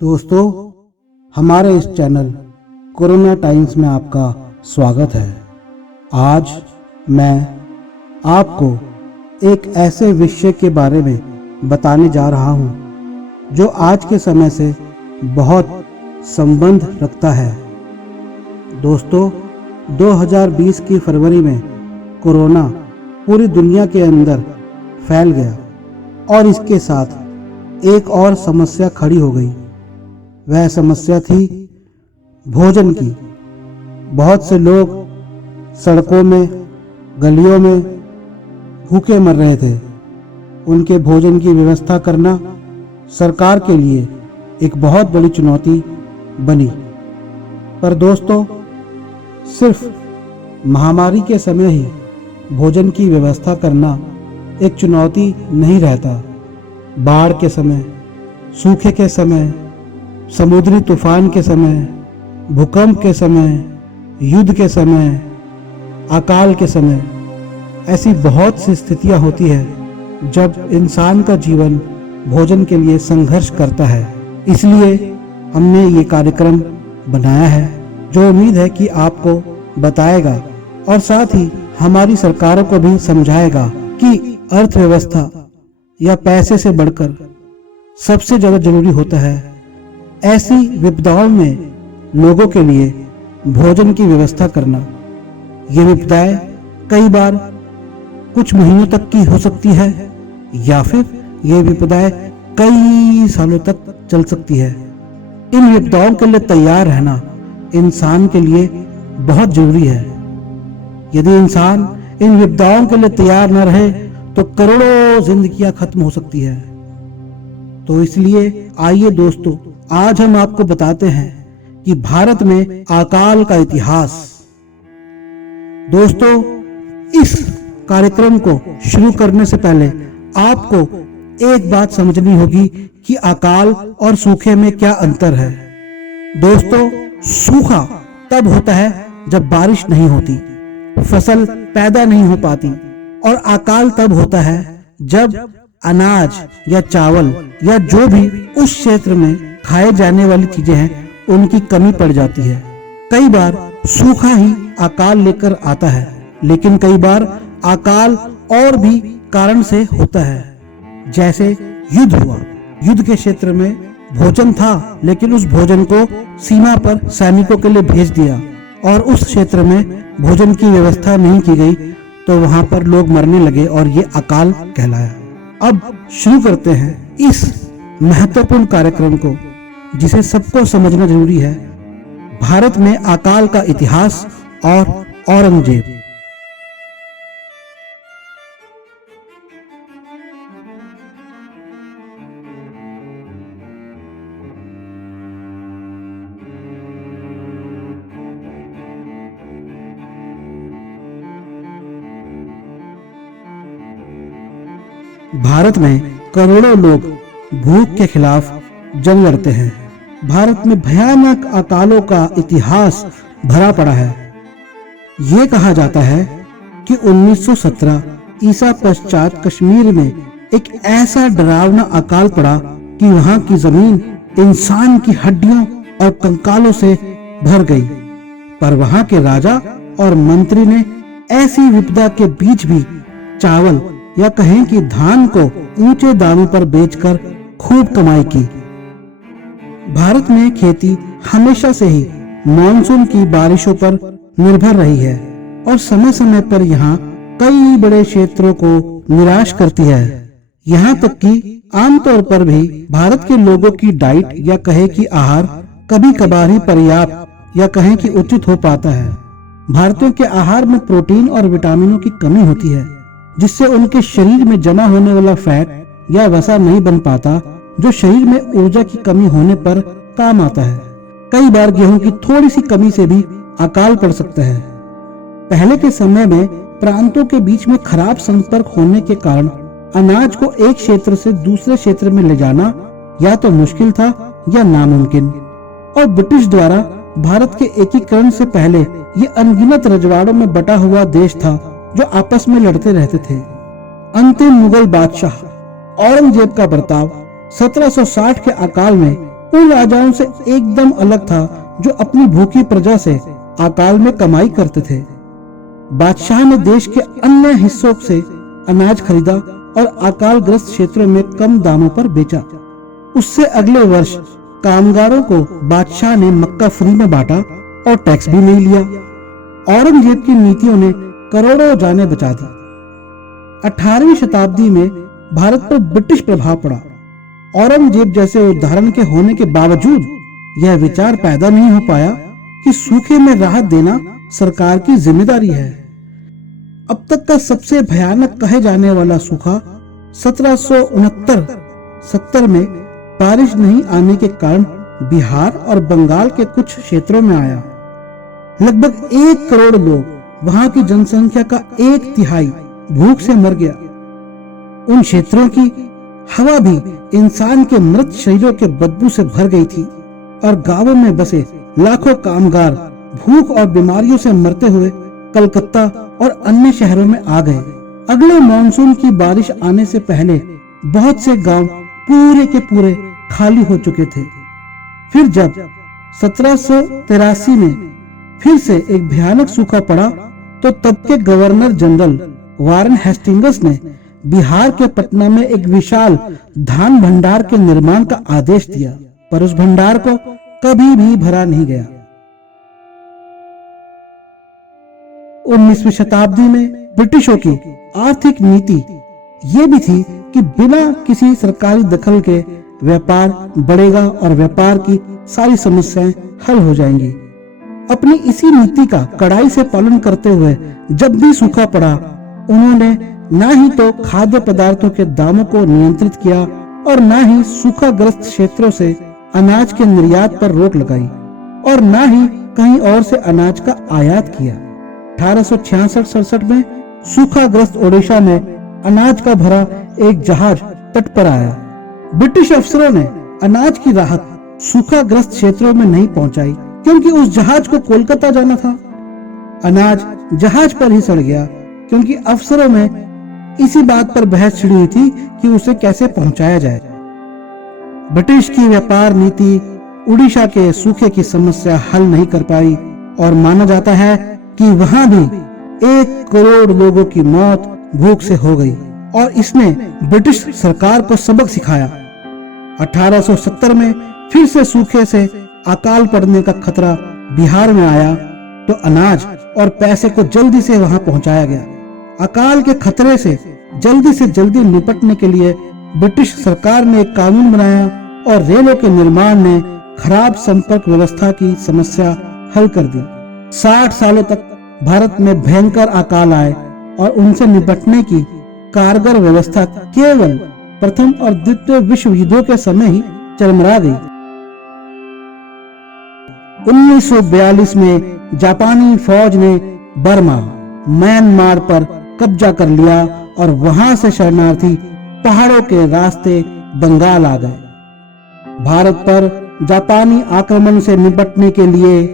दोस्तों, हमारे इस चैनल कोरोना टाइम्स में आपका स्वागत है। आज मैं आपको एक ऐसे विषय के बारे में बताने जा रहा हूं जो आज के समय से बहुत संबंध रखता है। दोस्तों, 2020 की फरवरी में कोरोना पूरी दुनिया के अंदर फैल गया और इसके साथ एक और समस्या खड़ी हो गई। वह समस्या थी भोजन की। बहुत से लोग सड़कों में, गलियों में भूखे मर रहे थे। उनके भोजन की व्यवस्था करना सरकार के लिए एक बहुत बड़ी चुनौती बनी। पर दोस्तों, सिर्फ महामारी के समय ही भोजन की व्यवस्था करना एक चुनौती नहीं रहता। बाढ़ के समय, सूखे के समय, समुद्री तूफान के समय, भूकंप के समय, युद्ध के समय, अकाल के समय, ऐसी बहुत सी स्थितियां होती है जब इंसान का जीवन भोजन के लिए संघर्ष करता है। इसलिए हमने ये कार्यक्रम बनाया है जो उम्मीद है कि आपको बताएगा और साथ ही हमारी सरकारों को भी समझाएगा कि अर्थव्यवस्था या पैसे से बढ़कर सबसे ज्यादा जरूरी होता है ऐसी विपदाओं में लोगों के लिए भोजन की व्यवस्था करना। ये विपदाएं कई बार कुछ महीनों तक की हो सकती है या फिर ये विपदाएं कई सालों तक चल सकती है। इन विपदाओं के लिए तैयार रहना इंसान के लिए बहुत जरूरी है। यदि इंसान इन विपदाओं के लिए तैयार न रहे तो करोड़ों जिंदगियां खत्म हो सकती है। तो इसलिए आइए दोस्तों, आज हम आपको बताते हैं कि भारत में अकाल का इतिहास। दोस्तों, इस कार्यक्रम को शुरू करने से पहले आपको एक बात समझनी होगी कि अकाल और सूखे में क्या अंतर है। दोस्तों, सूखा तब होता है जब बारिश नहीं होती, फसल पैदा नहीं हो पाती, और अकाल तब होता है जब अनाज या चावल या जो भी उस क्षेत्र में खाए जाने वाली चीजें हैं उनकी कमी पड़ जाती है। कई बार सूखा ही अकाल लेकर आता है, लेकिन कई बार अकाल और भी कारण से होता है। जैसे युद्ध हुआ। युद्ध के क्षेत्र में भोजन था, लेकिन उस भोजन को सीमा पर सैनिकों के लिए भेज दिया और उस क्षेत्र में भोजन की व्यवस्था नहीं की गई, तो वहां पर लोग मरने लगे और ये अकाल कहलाया। अब शुरू करते हैं इस महत्वपूर्ण कार्यक्रम को जिसे सबको समझना जरूरी है। भारत में अकाल का इतिहास और औरंगजेब। भारत में करोड़ों लोग भूख के खिलाफ जंग लड़ते हैं। भारत में भयानक अकालों का इतिहास भरा पड़ा है। ये कहा जाता है कि 1917 ईसा पश्चात कश्मीर में एक ऐसा डरावना अकाल पड़ा कि वहां की जमीन इंसान की हड्डियों और कंकालों से भर गई। पर वहां के राजा और मंत्री ने ऐसी विपदा के बीच भी चावल या कहें कि धान को ऊंचे दामों पर बेचकर खूब कमाई की। भारत में खेती हमेशा से ही मानसून की बारिशों पर निर्भर रही है और समय समय पर यहाँ कई बड़े क्षेत्रों को निराश करती है। यहाँ तक कि आमतौर पर भी भारत के लोगों की डाइट या कहे कि आहार कभी कभार ही पर्याप्त या कहें कि उचित हो पाता है। भारतीयों के आहार में प्रोटीन और विटामिनों की कमी होती है, जिससे उनके शरीर में जमा होने वाला फैट या वसा नहीं बन पाता, जो शरीर में ऊर्जा की कमी होने पर काम आता है। कई बार गेहूं की थोड़ी सी कमी से भी अकाल पड़ सकता है। पहले के समय में प्रांतों के बीच में खराब संपर्क होने के कारण अनाज को एक क्षेत्र से दूसरे क्षेत्र में ले जाना या तो मुश्किल था या नामुमकिन। और ब्रिटिश द्वारा भारत के एकीकरण से पहले ये अनगिनत रजवाड़ों में बटा हुआ देश था जो आपस में लड़ते रहते थे। अंतिम मुगल बादशाह औरंगजेब का बर्ताव 1760 के अकाल में उन राजाओं से एकदम अलग था जो अपनी भूखी प्रजा से अकाल में कमाई करते थे। बादशाह ने देश के अन्य हिस्सों से अनाज खरीदा और अकालग्रस्त क्षेत्रों में कम दामों पर बेचा। उससे अगले वर्ष कामगारों को बादशाह ने मक्का फ्री में बांटा और टैक्स भी नहीं लिया। औरंगजेब की नीतियों ने करोड़ों जानें बचा दी। 18वीं शताब्दी में भारत पर ब्रिटिश प्रभाव पड़ा। औरंगजेब जैसे उदाहरण के होने के बावजूद यह विचार पैदा नहीं हो पाया कि सूखे में राहत देना सरकार की जिम्मेदारी है। अब तक का सबसे भयानक कहे जाने वाला सूखा 1769-70 में बारिश नहीं आने के कारण बिहार और बंगाल के कुछ क्षेत्रों में आया। लगभग 1 करोड़ लोग, वहां की जनसंख्या का 1/3 भूख से मर गया। उन क्षेत्रों की हवा भी इंसान के मृत शरीरों के बदबू से भर गई थी और गांवों में बसे लाखों कामगार भूख और बीमारियों से मरते हुए कलकत्ता और अन्य शहरों में आ गए। अगले मानसून की बारिश आने से पहले बहुत से गांव पूरे के पूरे खाली हो चुके थे। फिर जब 1783 में फिर से एक भयानक सूखा पड़ा तो तब के गवर्नर जनरल वारेन हेस्टिंग्स ने बिहार के पटना में एक विशाल धान भंडार के निर्माण का आदेश दिया, पर उस भंडार को कभी भी भरा नहीं गया। 19वीं शताब्दी में ब्रिटिशों की आर्थिक नीति ये भी थी कि बिना किसी सरकारी दखल के व्यापार बढ़ेगा और व्यापार की सारी समस्याएं हल हो जाएंगी। अपनी इसी नीति का कड़ाई से पालन करते हुए जब भी सूखा पड़ा, उन्होंने न ही तो खाद्य पदार्थों के दामों को नियंत्रित किया और न ही सूखाग्रस्त क्षेत्रों से अनाज के निर्यात पर रोक लगाई और न ही कहीं और से अनाज का आयात किया। 1866-67 में सूखाग्रस्त ओडिशा में अनाज का भरा एक जहाज तट पर आया। ब्रिटिश अफसरों ने अनाज की राहत सूखाग्रस्त क्षेत्रों में नहीं पहुंचाई क्योंकि उस जहाज को कोलकाता जाना था। अनाज जहाज पर ही सड़ गया क्योंकि अफसरों में इसी बात पर बहस छिड़ी हुई थी कि उसे कैसे पहुंचाया जाए। ब्रिटिश की व्यापार नीति उड़ीसा के सूखे की समस्या हल नहीं कर पाई और माना जाता है कि वहां भी 1 करोड़ लोगों की मौत भूख से हो गई और इसने ब्रिटिश सरकार को सबक सिखाया। 1870 में फिर से सूखे से अकाल पड़ने का खतरा बिहार में आया तो अनाज और पैसे को जल्दी से वहां पहुंचाया गया। अकाल के खतरे से जल्दी निपटने के लिए ब्रिटिश सरकार ने एक कानून बनाया और रेलों के निर्माण ने खराब संपर्क व्यवस्था की समस्या हल कर दी। 60 सालों तक भारत में भयंकर अकाल आए और उनसे निपटने की कारगर व्यवस्था केवल प्रथम और द्वितीय विश्व युद्धों के समय ही चरमरा गई। 1942 में जापानी फौज ने बर्मा, म्यांमार पर कब्जा कर लिया और वहां से शरणार्थी पहाड़ों के रास्ते बंगाल आ गए। भारत पर जापानी आक्रमण से निपटने के लिए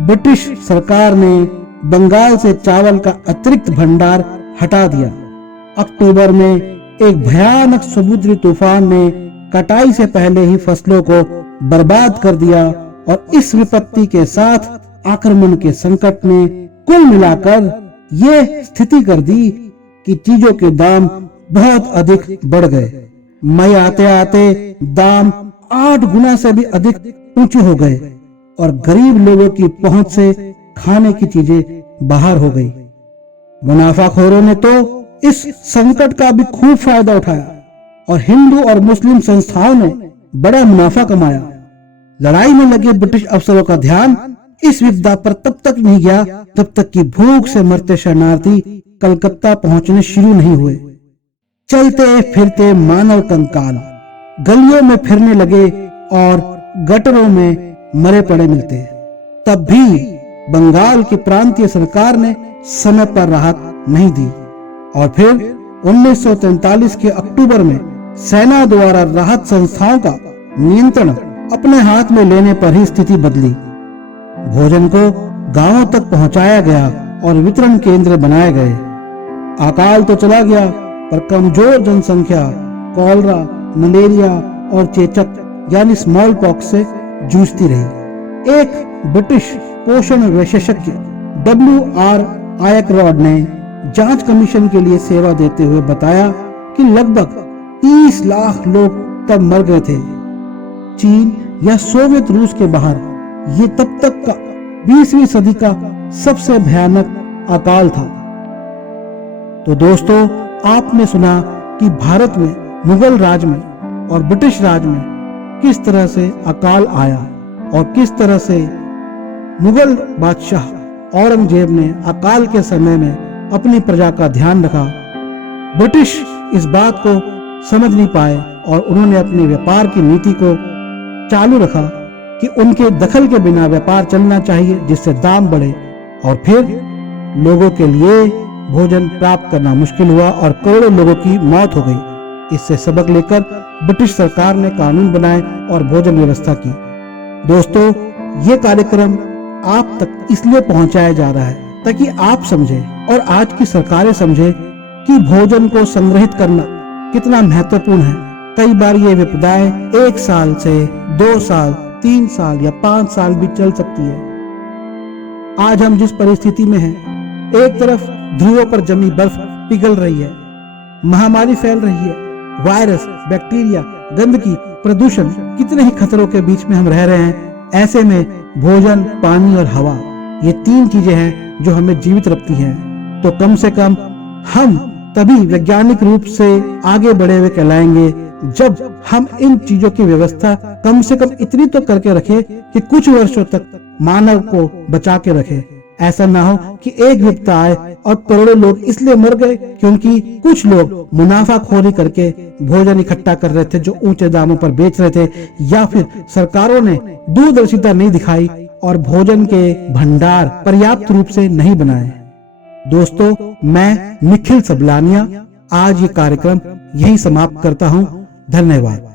ब्रिटिश सरकार ने बंगाल से चावल का अतिरिक्त भंडार हटा दिया। अक्टूबर में एक भयानक समुद्री तूफान ने कटाई से पहले ही फसलों को बर्बाद कर दिया और इस विपत्ति के साथ आक्रमण के संकट ने कुल मिलाकर ये स्थिति कर दी कि चीजों के दाम बहुत अधिक बढ़ गए। मई आते आते दाम 8 गुना से भी अधिक ऊंचे हो गए और गरीब लोगों की पहुंच से खाने की चीजें बाहर हो गई। मुनाफाखोरों ने तो इस संकट का भी खूब फायदा उठाया और हिंदू और मुस्लिम संस्थाओं ने बड़ा मुनाफा कमाया। लड़ाई में लगे ब्रिटिश अफसरों का ध्यान इस विपदा पर तब तक नहीं गया तब तक कि भूख से मरते शरणार्थी कलकत्ता पहुंचने शुरू नहीं हुए। चलते फिरते मानव कंकाल गलियों में फिरने लगे और गटरों में मरे पड़े मिलते। तब भी बंगाल की प्रांतीय सरकार ने समय पर राहत नहीं दी और फिर 1943 के अक्टूबर में सेना द्वारा राहत संस्थाओं का नियंत्रण अपने हाथ में लेने पर ही स्थिति बदली। भोजन को गांवों तक पहुंचाया गया और वितरण केंद्र बनाए गए। अकाल तो चला गया पर कमजोर जनसंख्या कॉलरा, मलेरिया और चेचक यानी स्मॉल पॉक्स से जूझती रही। एक ब्रिटिश पोषण विशेषज्ञ WR आयकरॉड ने जांच कमीशन के लिए सेवा देते हुए बताया कि लगभग 30 लाख लोग तब मर गए थे। चीन या सोवियत रूस के बाहर ये तब तक का 20वीं सदी का सबसे भयानक अकाल था। तो दोस्तों, आपने सुना कि भारत में मुगल राज में और ब्रिटिश राज में किस तरह से अकाल आया और किस तरह से मुगल बादशाह औरंगजेब ने अकाल के समय में अपनी प्रजा का ध्यान रखा। ब्रिटिश इस बात को समझ नहीं पाए और उन्होंने अपने व्यापार की नीति को चालू रखा कि उनके दखल के बिना व्यापार चलना चाहिए, जिससे दाम बढ़े और फिर लोगों के लिए भोजन प्राप्त करना मुश्किल हुआ और करोड़ों लोगों की मौत हो गई। इससे सबक लेकर ब्रिटिश सरकार ने कानून बनाए और भोजन व्यवस्था की। दोस्तों, ये कार्यक्रम आप तक इसलिए पहुंचाया जा रहा है ताकि आप समझें और आज की सरकारें समझें कि भोजन को संग्रहित करना कितना महत्वपूर्ण है। कई बार ये विपदाएं 1 साल से 2 साल, 3 साल या 5 साल भी चल सकती है। आज हम जिस परिस्थिति में हैं, एक तरफ ध्रुवों पर जमी बर्फ पिघल रही है, महामारी फैल रही है, वायरस, बैक्टीरिया, गंदगी, प्रदूषण, कितने ही खतरों के बीच में हम रह रहे हैं। ऐसे में भोजन, पानी और हवा, ये 3 चीजें हैं जो हमें जीवित रखती हैं। तो कम से कम हम तभी वैज्ञानिक रूप से आगे बढ़े हुए कहलाएंगे जब हम इन चीजों की व्यवस्था कम से कम इतनी तो करके रखें कि कुछ वर्षों तक मानव को बचा के रखे। ऐसा ना हो कि एक विपदा आए और करोड़ों लोग इसलिए मर गए क्योंकि कुछ लोग मुनाफाखोरी करके भोजन इकट्ठा कर रहे थे जो ऊंचे दामों पर बेच रहे थे, या फिर सरकारों ने दूरदर्शिता नहीं दिखाई और भोजन के भंडार पर्याप्त रूप से नहीं बनाए। दोस्तों, मैं निखिल सबलानिया आज ये कार्यक्रम यही समाप्त करता हूँ। धन्यवाद।